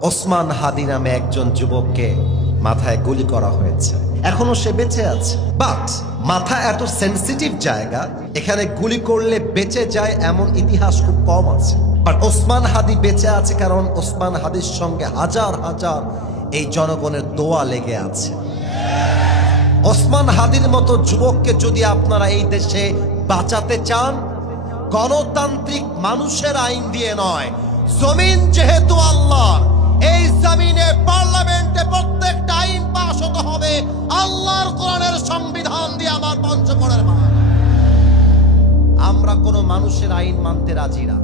ওসমান হাদি নামে একজন যুবককে মাথায় গুলি করা হয়েছে। এখনো সে বেঁচে আছে, বাট মাথা এত সেনসিটিভ জায়গা, এখানে গুলি করলে বেঁচে যায় এমন ইতিহাস খুব কম আছে। বাট ওসমান হাদি বেঁচে আছে কারণ ওসমান হাদির সঙ্গে হাজার হাজার এই জনগণের দোয়া লেগে আছে। ওসমান হাদির মতো যুবককে যদি আপনারা এই দেশে বাঁচাতে চান, গণতান্ত্রিক মানুষের আইন দিয়ে নয়, জমিন যেহেতু আল্লাহ, এই জমিনে পার্লামেন্টে প্রত্যেকটা আইন পাস হতে হবে আল্লাহর কোরআনের সংবিধান দিয়ে। আমার পঞ্চগড়ের মা, আমরা কোনো মানুষের আইন মানতে রাজি না।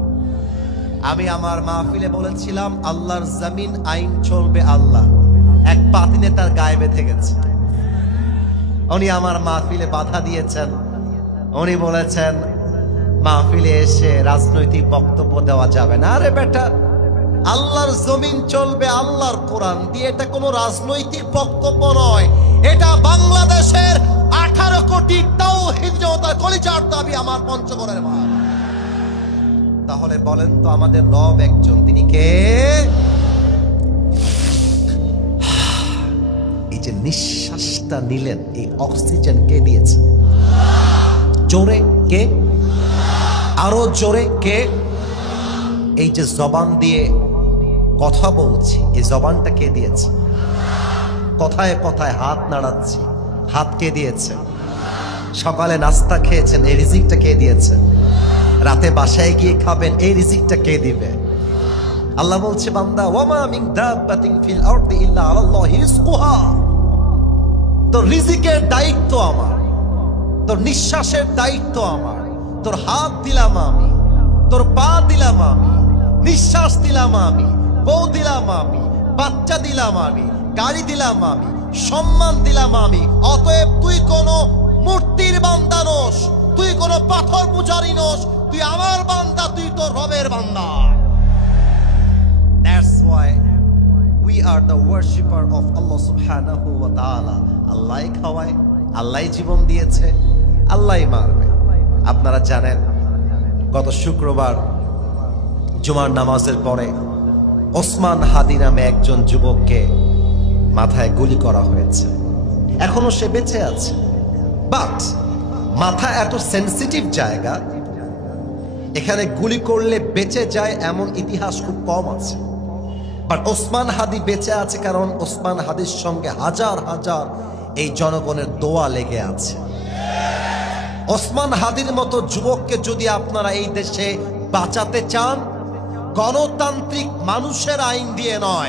আমি আমার মাহফিলে বলেছিলাম, আল্লাহর জমিন, আইন চলবে আল্লাহ। এক বাতিনে তার গায়ে বেঁধে গেছে। উনি আমার মাহফিলে বাধা দিয়েছেন। উনি বলেছেন মাহফিলে এসে রাজনৈতিক বক্তব্য দেওয়া যাবে না। আরে বেটা, আল্লাহর জমিন চলবে আল্লাহর কোরআন দিয়ে, এটা কোনো রাজনৈতিক বক্তব্য নয়। এটা বাংলাদেশের 18 কোটি তাওহীদ জনতার কলিজার দাবি। আমার পঞ্চগড়ের মা, তাহলে বলেন তো আমাদের রব একজন, তিনি কে? এই যে নিঃশ্বাসটা নিলেন, এই অক্সিজেন কে দিয়েছে? জোরে কে? আরো জোরে কে? এই যে জবান দিয়ে কথা বলছি, এই জবানটা কে দিয়েছে? কথায় কথায় হাত নাড়াচ্ছি, হাত কে দিয়েছে? সকালে নাস্তা খেয়েছেন, এই রিজিকটা কে দিয়েছে? রাতে বাসায় গিয়ে খাবেন, এই রিজিকটা কে দিবে? আল্লাহ বলছে, বান্দা, ওয়ামা মিন দাব্বাতিন ফিল আরদি ইল্লা আলাল্লাহি রিজকুহা। তোর রিজিকের দায়িত্ব আমার, তোর নিঃশ্বাসের দায়িত্ব আমার। তোর হাত দিলাম আমি, তোর পা দিলাম আমি, নিঃশ্বাস দিলাম আমি, বউ দিলাম আমি, বাচ্চা দিলাম আমি, গাড়ি দিলাম আমি, সম্মান দিলাম আমি। অতএব তুই কোনো মূর্তির বান্দা নোস, তুই কোনো পাথর পূজারী নোস, তুই আমার বান্দা, তুই তোর রবের বান্দা। That's why we are the worshipper of Allah subhanahu wa ta'ala. আল্লাহই খাওয়ায়, আল্লাহই জীবন দিয়েছে, আল্লাহই মারবে। আপনারা জানেন, গত শুক্রবার জুমার নামাজের পরে ওসমান হাদি নামে একজন যুবককে মাথায় গুলি করা হয়েছে। এখনো সে বেঁচে আছে, বাট মাথা এত সেনসিটিভ জায়গা, এখানে গুলি করলে বেঁচে যায় এমন ইতিহাস খুব কম আছে। বাট ওসমান হাদি বেঁচে আছে কারণ ওসমান হাদির সঙ্গে হাজার হাজার এই জনগণের দোয়া লেগে আছে। ওসমান হাদির মতো যুবককে যদি আপনারা এই দেশে বাঁচাতে চান, গণতান্ত্রিক মানুষের আইন দিয়ে নয়,